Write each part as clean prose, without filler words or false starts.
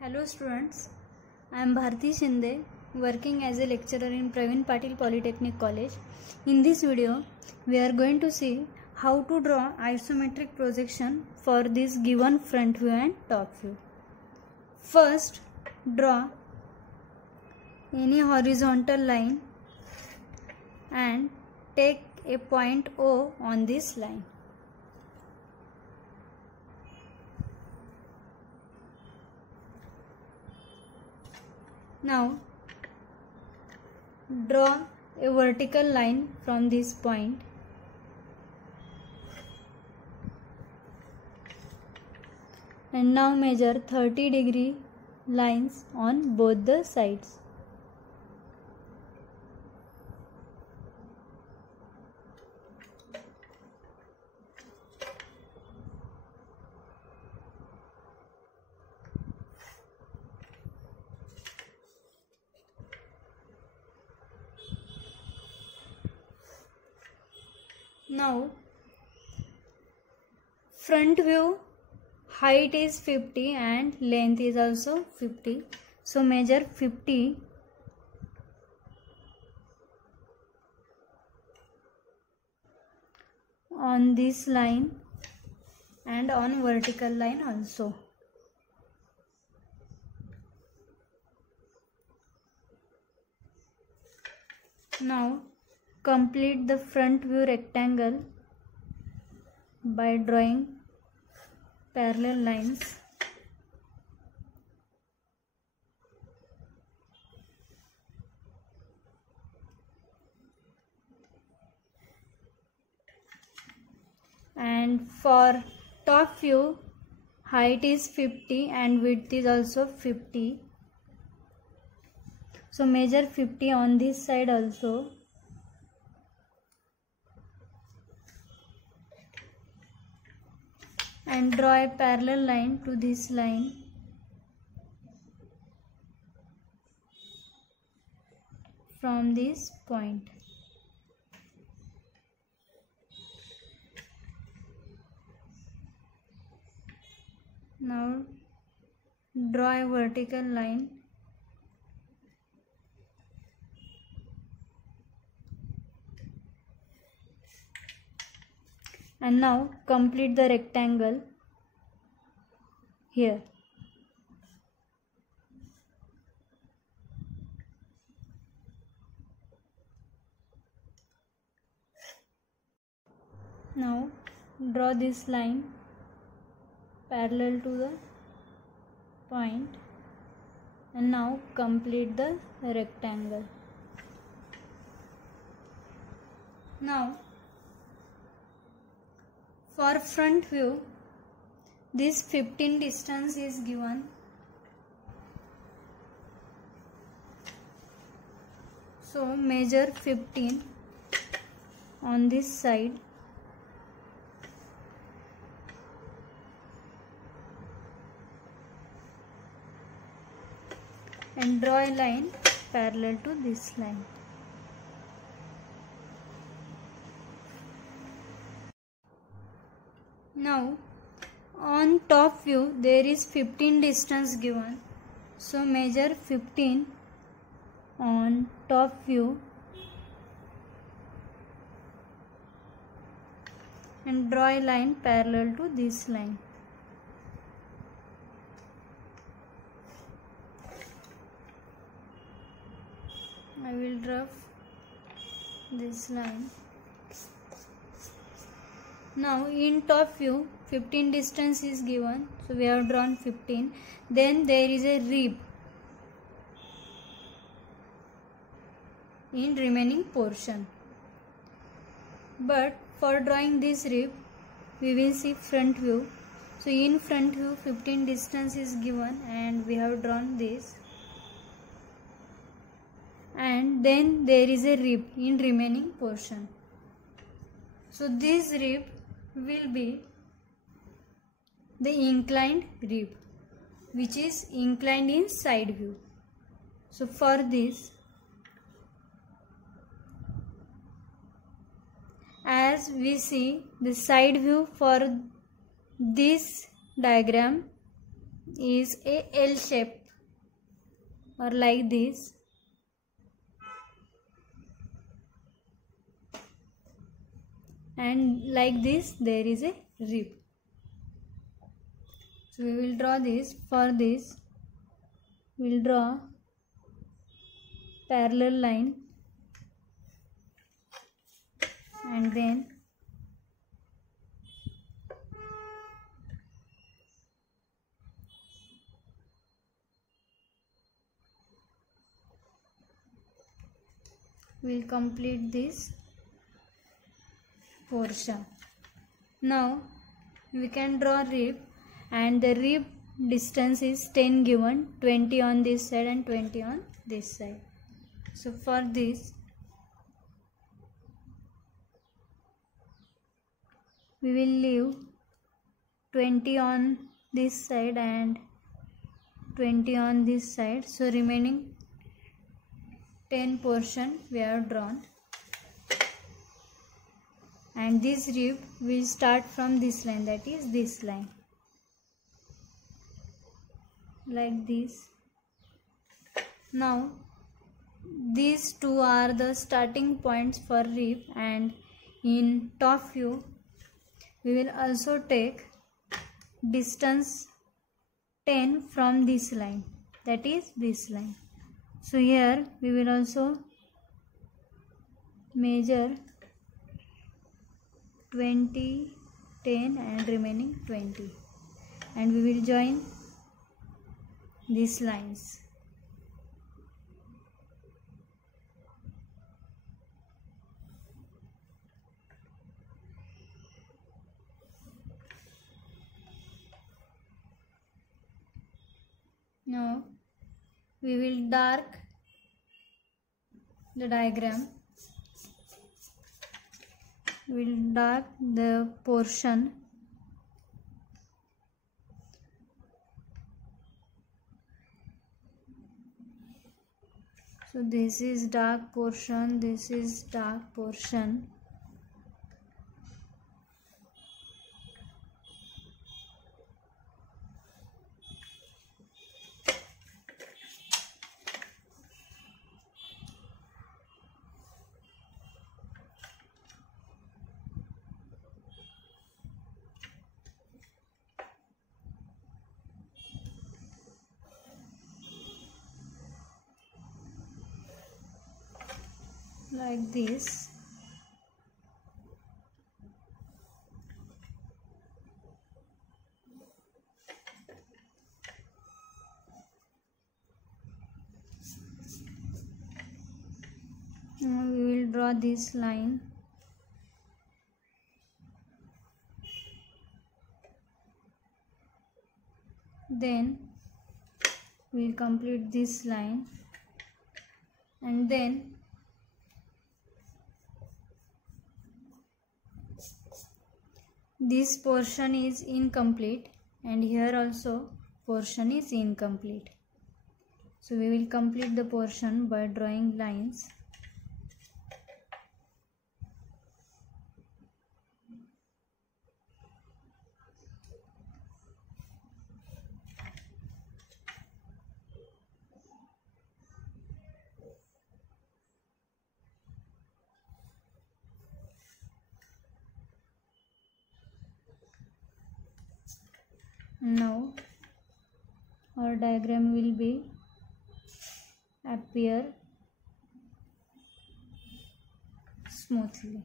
Hello students, I am Bharti Shinde, working as a lecturer in Praveen Patil Polytechnic College. In this video, we are going to see how to draw isometric projection for this given front view and top view. First, draw any horizontal line and take a point O on this line. Now, draw a vertical line from this point and now measure 30-degree lines on both the sides. Now, front view height is 50 and length is also 50. So, measure 50 on this line and on vertical line also. Now, complete the front view rectangle by drawing parallel lines. And for top view, height is 50 and width is also 50. So measure 50 on this side also. And draw a parallel line to this line. From this point. Now draw a vertical line. And now complete the rectangle here. Now draw this line parallel to the point and now complete the rectangle. Now, for front view, this 15 distance is given. So measure 15 on this side. And draw a line parallel to this line. Now, on top view there is 15 distance given. So measure 15 on top view and draw a line parallel to this line. I will draw this line. Now in top view 15 distance is given, so we have drawn 15. Then there is a rib in remaining portion. But for drawing this rib we will see front view. So in front view 15 distance is given and we have drawn this. And then there is a rib in remaining portion. So this rib will be the inclined rib, which is inclined in side view. So for this, as we see the side view for this diagram is a L shape or like this, and like this there is a rib. So we will draw this. For this we will draw parallel line, and then we will complete this portion. Now we can draw rib, and the rib distance is 10 given, 20 on this side and 20 on this side. So for this we will leave 20 on this side and 20 on this side, so remaining 10 portion we have drawn. And this rib will start from this line, that is this line, like this. Now these two are the starting points for rib, and in top view we will also take distance 10 from this line, that is this line. So here we will also measure 20, 10 and remaining 20, and we will join these lines. Now we will dark the diagram. We will dark the portion so this is dark portion, this is dark portion. Like this. Now we will draw this line. Then we will complete this line, and then this portion is incomplete, and here also portion is incomplete. So we will complete the portion by drawing lines. Now our diagram will be appear smoothly.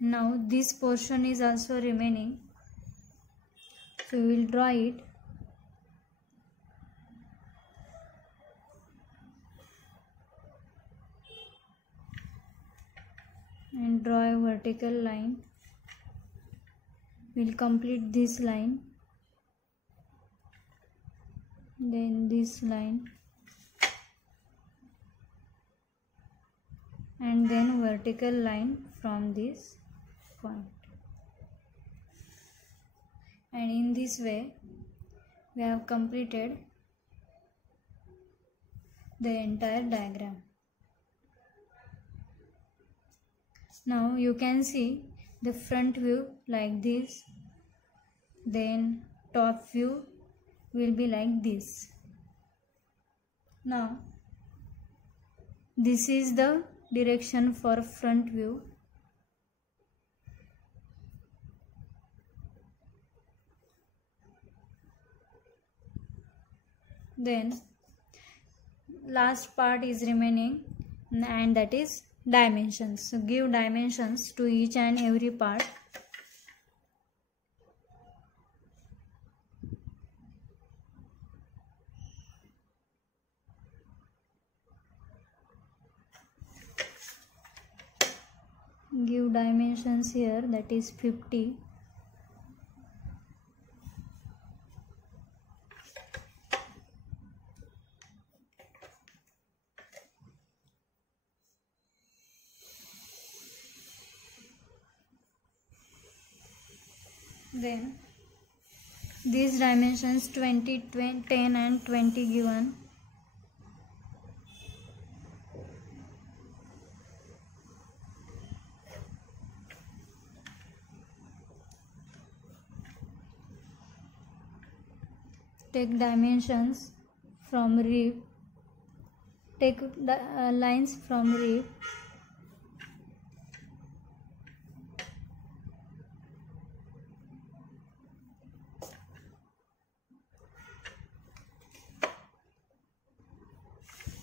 Now this portion is also remaining, so we will draw it. And draw a vertical line. We will complete this line, then this line, and then vertical line from this point. And in this way we have completed the entire diagram. Now you can see the front view like this, then top view, will be like this. Now this is the direction for front view. Then last part is remaining, and that is dimensions. So give dimensions to each and every part. Give dimensions here, that is 50. Then these dimensions 20, 10 and 20 given. Take dimensions from rib. Take lines from rib.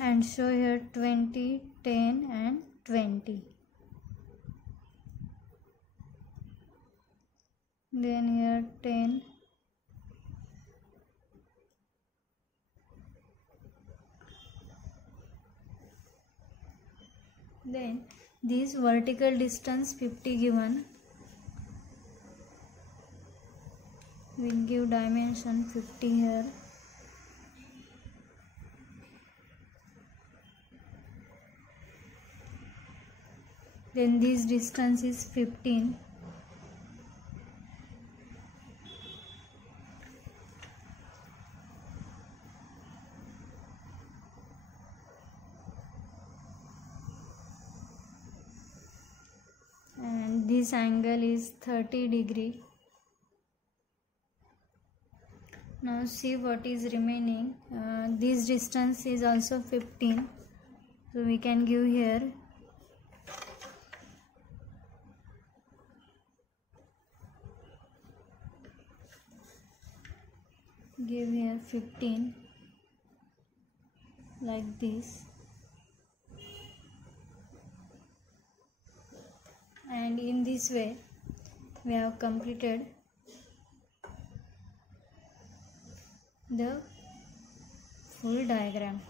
And show here 20, 10 and 20. Then here 10. Then this vertical distance 50 given. We give dimension 50 here. Then this distance is 15. And this angle is 30 degree. Now see what is remaining. This distance is also 15. So we can give here. Give here 15 like this. And in this way we have completed the full diagram.